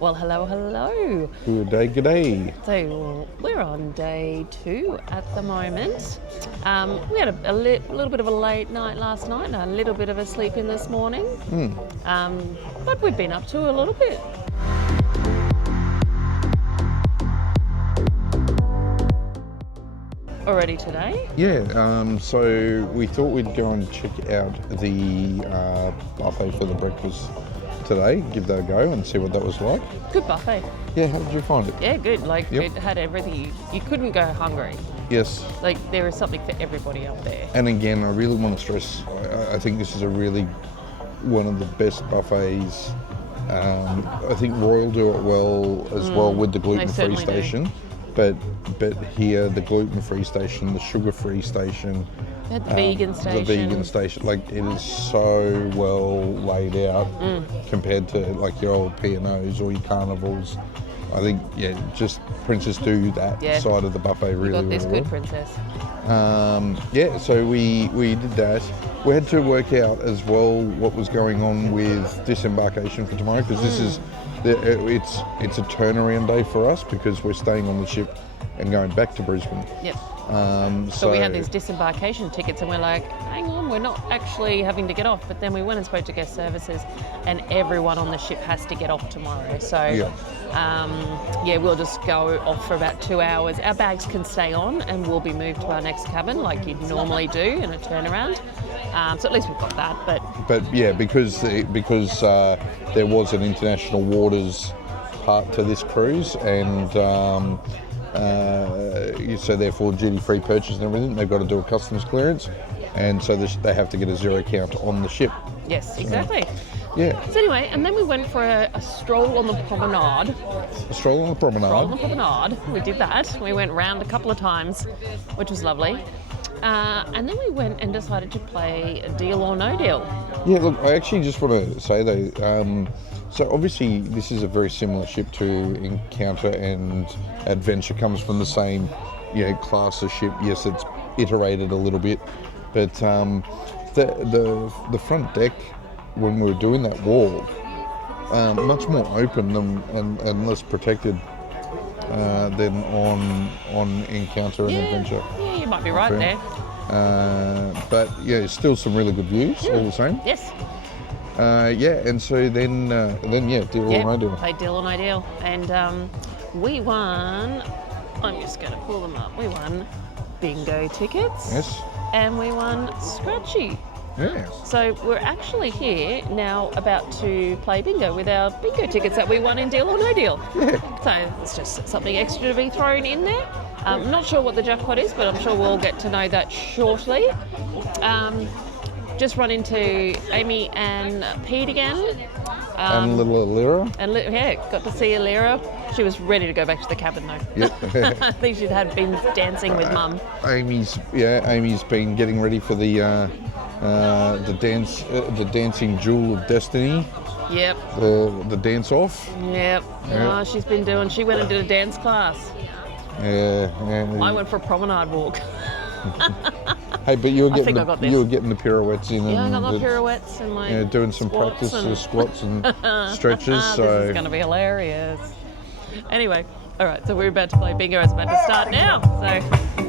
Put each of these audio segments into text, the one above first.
Well, hello. Good day. So we're on day 2 at the moment. We had a little bit of a late night last night and a little bit of a sleep in this morning. But we've been up to a little bit. Already today? Yeah, so we thought we'd go and check out the buffet for the breakfast today, give that a go and see what that was like. Good buffet. Yeah, how did you find it? Yeah, good. Yep. It had everything. You couldn't go hungry. Yes. There is something for everybody up there. And again, I really want to stress, I think this is one of the best buffets. I think Royal do it well as well with the gluten-free station. But here, the gluten-free station, the sugar-free station, the vegan station. It is so well laid out compared to your old P&Os or your carnivals. I think, just Princess do that side of the buffet really well. You got this good, Princess. So we did that. We had to work out as well what was going on with Disembarkation for tomorrow, because this is it's a turnaround day for us because we're staying on the ship and going back to Brisbane. Yep. So we had these Disembarkation tickets and we're like, hang on, we're not actually having to get off. But then we went and spoke to guest services and everyone on the ship has to get off tomorrow. So we'll just go off for about 2 hours. Our bags can stay on and we'll be moved to our next cabin like you'd normally do in a turnaround. So at least we've got that. But yeah, because there was an international waters part to this cruise, and so therefore duty-free purchase and everything, they've got to do a customs clearance, and so they have to get a zero count on the ship. Yes, exactly. Yeah. So anyway, and then we went for a stroll on the promenade. A stroll on the promenade. We did that. We went round a couple of times, which was lovely. And then we went and decided to play a Deal or No Deal. Yeah, look, I actually just want to say though, so obviously this is a very similar ship to Encounter and Adventure, comes from the same class of ship. Yes, it's iterated a little bit, but the front deck, when we were doing that wall, much more open and less protected than on Encounter and Adventure. Yeah, you might be right there. But still some really good views all the same. Yes. And so then Deal or No Deal. Played Deal or No Deal, and we won. I'm just going to pull them up. We won bingo tickets. Yes. And we won scratchy. Yeah. So we're actually here now about to play bingo with our bingo tickets that we won in Deal or No Deal. Yeah. So it's just something extra to be thrown in there. I'm not sure what the jackpot is, but I'm sure we'll get to know that shortly. Just run into Amy and Pete again. And little Lyra. Got to see Lyra. She was ready to go back to the cabin though. Yep. I think she'd been dancing with Mum. Amy's been getting ready for the dancing Jewel of Destiny. Yep. The dance off. Yep. Oh, she went and did a dance class. Yeah. I went for a promenade walk. Hey, but you were getting the pirouettes in. Yeah, I got the pirouettes and my doing some practice squats and stretches. So this is going to be hilarious. Anyway, all right. So we're about to play bingo. It's about to start now. So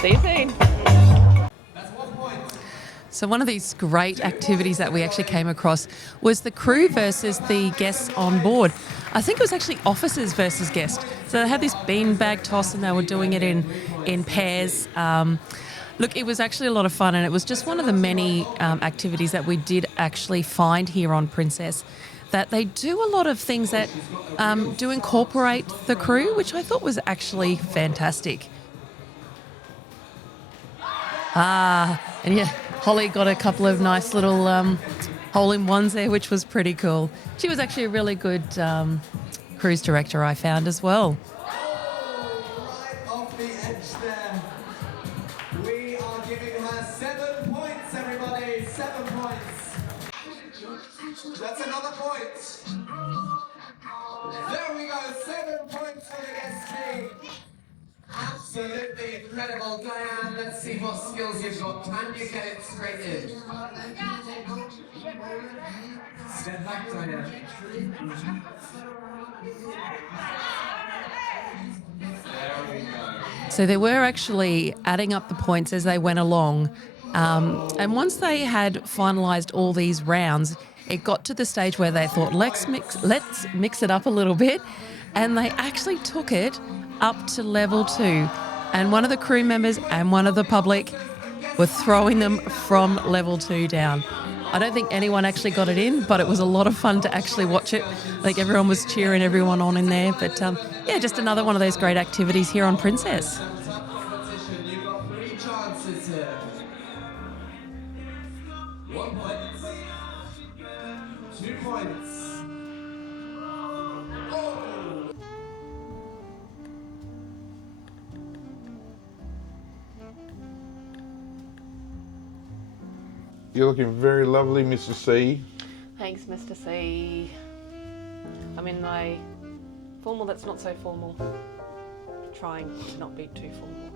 see you soon. So one of these great activities that we actually came across was the crew versus the guests on board. I think it was actually officers versus guests. So they had this beanbag toss and they were doing it in pairs. Look, it was actually a lot of fun, and it was just one of the many activities that we did actually find here on Princess, that they do a lot of things that do incorporate the crew, which I thought was actually fantastic. And yeah, Holly got a couple of nice little hole-in-ones there, which was pretty cool. She was actually a really good cruise director, I found, as well. Right off the edge there. We are giving her 7 points, everybody. 7 points. That's another point. There we go. 7 points for the guest team. Absolutely incredible, Diane. Let's see what skills you've got. Can you get it straight in? Step back, Diane. So they were actually adding up the points as they went along. And once they had finalised all these rounds, it got to the stage where they thought, let's mix it up a little bit. And they actually took it up to level 2. And one of the crew members and one of the public were throwing them from level 2 down. I don't think anyone actually got it in, but it was a lot of fun to actually watch it. I think everyone was cheering everyone on in there. But yeah, just another one of those great activities here on Princess. Competition, you've got 3 chances here. 1 point. 2 points. Oh! You're looking very lovely, Mr. C. Thanks, Mr. C. I'm in my formal that's not so formal. Trying to not be too formal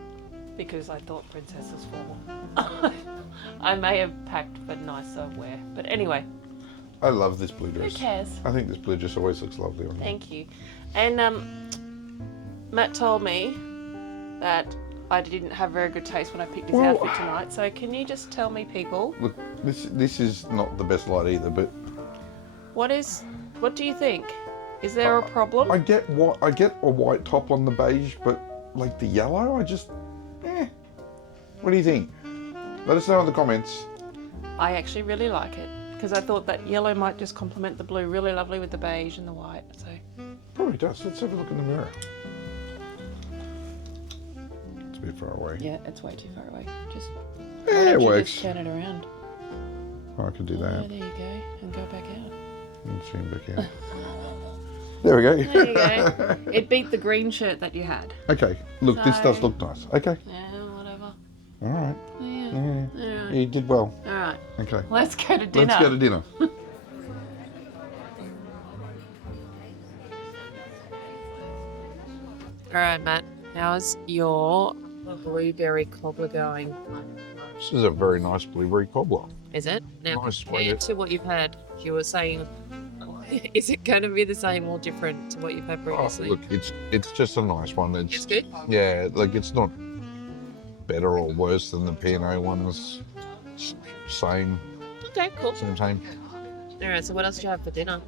because I thought Princess was formal. I may have packed for nicer wear, but anyway. I love this blue dress. Who cares? I think this blue dress always looks lovely on you. Thank you. And Matt told me that I didn't have very good taste when I picked his outfit tonight. So can you just tell me, people? Look, this is not the best light either, but What do you think? Is there a problem? I get a white top on the beige, but like the yellow, I just, What do you think? Let us know in the comments. I actually really like it because I thought that yellow might just complement the blue really lovely with the beige and the white. So Probably does. Let's have a look in the mirror. It's a bit far away. yeah, it's way too far away. Just Yeah, it works. Just turn it around. I could do Oh, that. there you go, and go back out. And zoom back out. There we go. There you go. It beat the green shirt that you had. Okay. Look, this does look nice. Okay. Yeah, whatever. All right. Yeah. Yeah. You did well. All right. Okay. Let's go to dinner. Let's go to dinner. All right, Matt. How's your blueberry cobbler going? This is a very nice blueberry cobbler. Is it? Now, Nice compared way to what you've had, you were saying, is it going to be the same or different to what you've had previously? Look, it's just a nice one. It's good? Yeah, like it's not better or worse than the P&O one. It's same. Okay, cool. Same. All right, so what else do you have for dinner?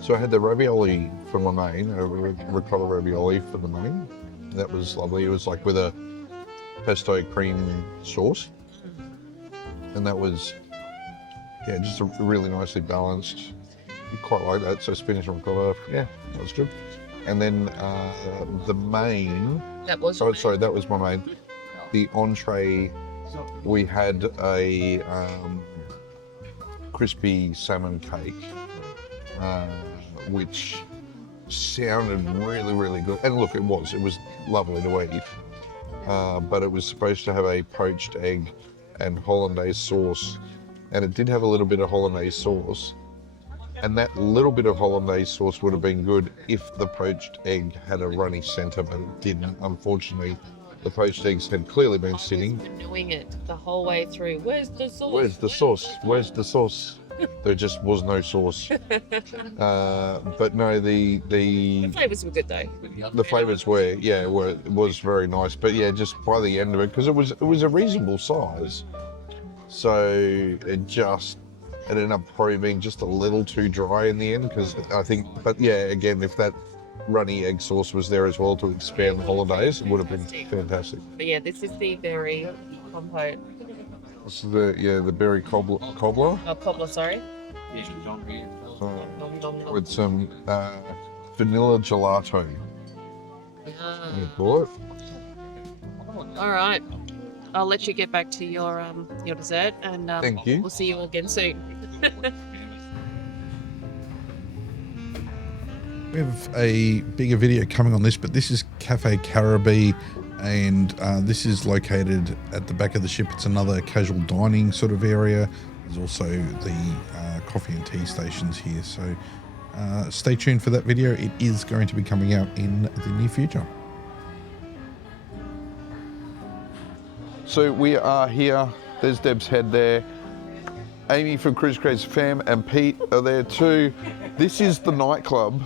So I had the ravioli for my main, ricotta ravioli for the main. That was lovely. It was like with a pesto cream sauce. And that was, just a really nicely balanced. Quite like that. So spinach and ricotta, that was good. And then the main. That was. Sorry, that was my main. The entree, we had a crispy salmon cake, which sounded really, really good. And look, it was lovely to eat. But it was supposed to have a poached egg and hollandaise sauce, and it did have a little bit of hollandaise sauce. And that little bit of hollandaise sauce would have been good if the poached egg had a runny centre, but it didn't. Unfortunately, the poached eggs had clearly been sitting. Doing it the whole way through. Where's the sauce? Where's the sauce? Where's the sauce? There just was no sauce. But no, the flavours were good though. The flavours was very nice. But yeah, just by the end of it, because it was a reasonable size, so it ended up probably being just a little too dry in the end. Because I think, but yeah, again, if that runny egg sauce was there as well to expand the hollandaise, it would have been fantastic. But yeah, this is the berry compote. This is the berry cobbler. Oh, cobbler, sorry. With some vanilla gelato. You call it. All right. I'll let you get back to your dessert, and Thank you. We'll see you again soon. We have a bigger video coming on this, but this is Cafe Caribbee, and this is located at the back of the ship. It's another casual dining sort of area. There's also the coffee and tea stations here, so stay tuned for that video. It is going to be coming out in the near future. So we are here. There's Deb's head there. Amy from Cruise Crazy Fam and Pete are there too. This is the nightclub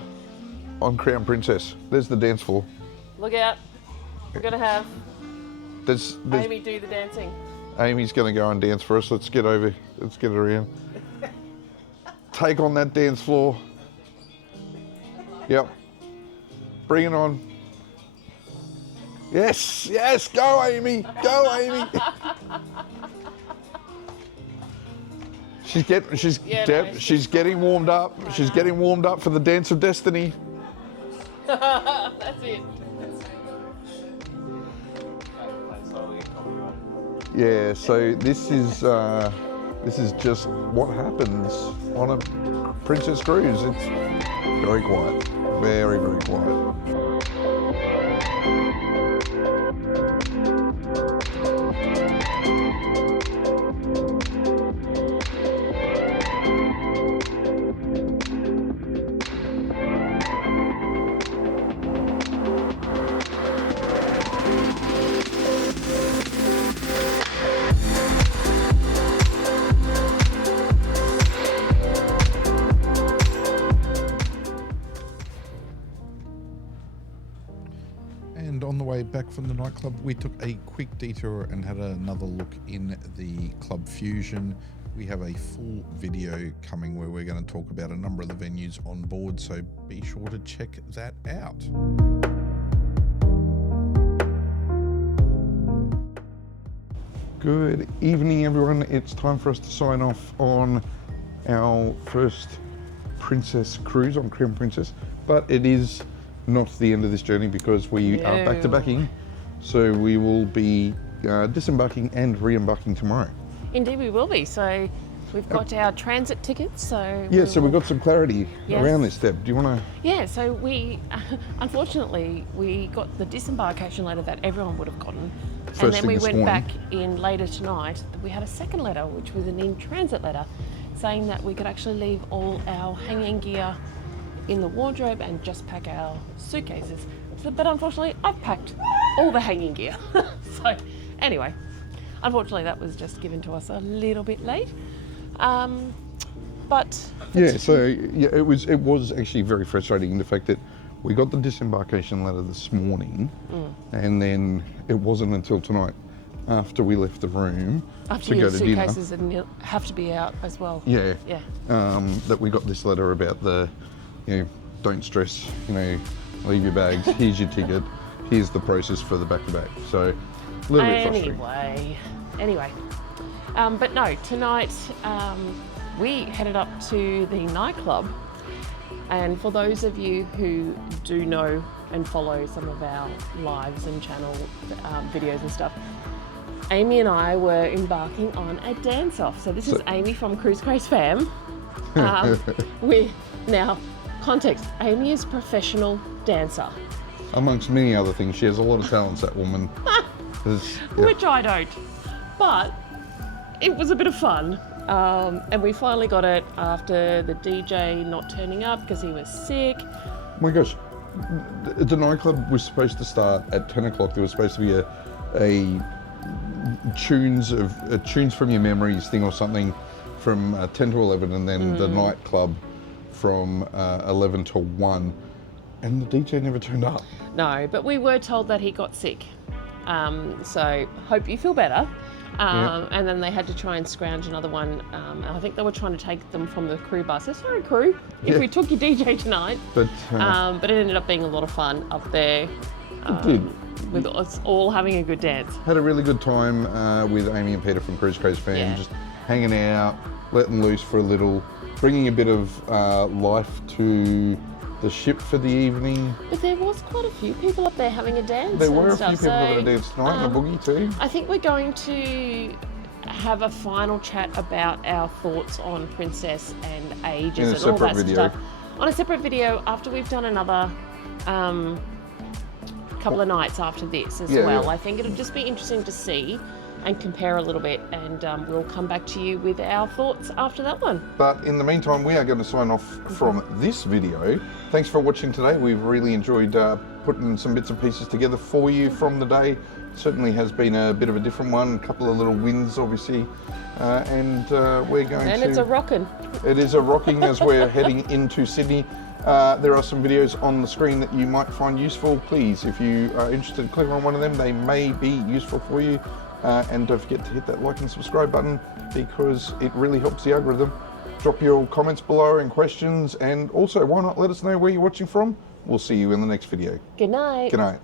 on Crown Princess. There's the dance floor. Look out. We're going to have There's Amy do the dancing. Amy's going to go and dance for us. Let's get her in. Take on that dance floor. Yep. Bring it on. Yes, yes, go Amy, go Amy. She's getting warmed up. She's getting warmed up for the Dance of Destiny. That's it. Yeah, so this is just what happens on a princess cruise. It's very quiet, very, very quiet. And on the way back from the nightclub, we took a quick detour and had another look in the Club Fusion. We have a full video coming where we're going to talk about a number of the venues on board, so be sure to check that out. Good evening, everyone. It's time for us to sign off on our first Princess cruise on Crown Princess, but it is not the end of this journey because we are back to backing. So we will be disembarking and re-embarking tomorrow. Indeed, we will be. So we've got our transit tickets. So Yeah, so we've got some clarity Yes. around this step. Do you want to? Yeah, so we, unfortunately, we got the disembarkation letter that everyone would have gotten. First And then thing we this went morning. back in later tonight. We had a second letter, which was an in-transit letter, saying that we could actually leave all our hanging gear in the wardrobe and just pack our suitcases. So, but unfortunately, I've packed all the hanging gear. So anyway, unfortunately, that was just given to us a little bit late. But Yeah, so yeah, it was actually very frustrating in the fact that we got the disembarkation letter this morning, and then it wasn't until tonight, after we left the room after to your go to dinner, suitcases have to be out as well. yeah, Yeah. that we got this letter about don't stress, leave your bags. Here's your ticket. Here's the process for the back-to-back. So a little bit frustrating. Anyway, but no, tonight we headed up to the nightclub, and for those of you who do know and follow some of our lives and channel videos and stuff, Amy and I were embarking on a dance-off. So this is Amy from Cruise Craze Fam. Now, context, Amy is a professional dancer. Amongst many other things, she has a lot of talents, that woman. Which I don't. But it was a bit of fun. And we finally got it after the DJ not turning up because he was sick. Oh my gosh, the nightclub was supposed to start at 10 o'clock. There was supposed to be a tunes from your memories thing or something from 10 to 11, and then the nightclub from 11 to 1, and the DJ never turned up. No, but we were told that he got sick. So hope you feel better. And then they had to try and scrounge another one. I think they were trying to take them from the crew bus. So sorry, crew, if we took your DJ tonight. But it ended up being a lot of fun up there. It did. With us all having a good dance. Had a really good time with Amy and Peter from Cruise Craze Fam, just hanging out, letting loose for a little, bringing a bit of life to the ship for the evening. But there was quite a few people up there having a dance. There were a stuff, few people having a dance tonight, and a boogie too. I think we're going to have a final chat about our thoughts on Princess and ages and all that stuff on a separate video after we've done another couple of nights after this as well. Yeah. I think it'll just be interesting to see and compare a little bit, and we'll come back to you with our thoughts after that one. But in the meantime, we are going to sign off from this video. Thanks for watching today. We've really enjoyed putting some bits and pieces together for you from the day. Certainly has been a bit of a different one, a couple of little wins obviously, and we're going to... And it's a rockin'. It is a rocking as we're heading into Sydney. There are some videos on the screen that you might find useful. Please, if you are interested, click on one of them. They may be useful for you. And don't forget to hit that like and subscribe button because it really helps the algorithm. Drop your comments below and questions, and also why not let us know where you're watching from. We'll see you in the next video. Good night. Good night.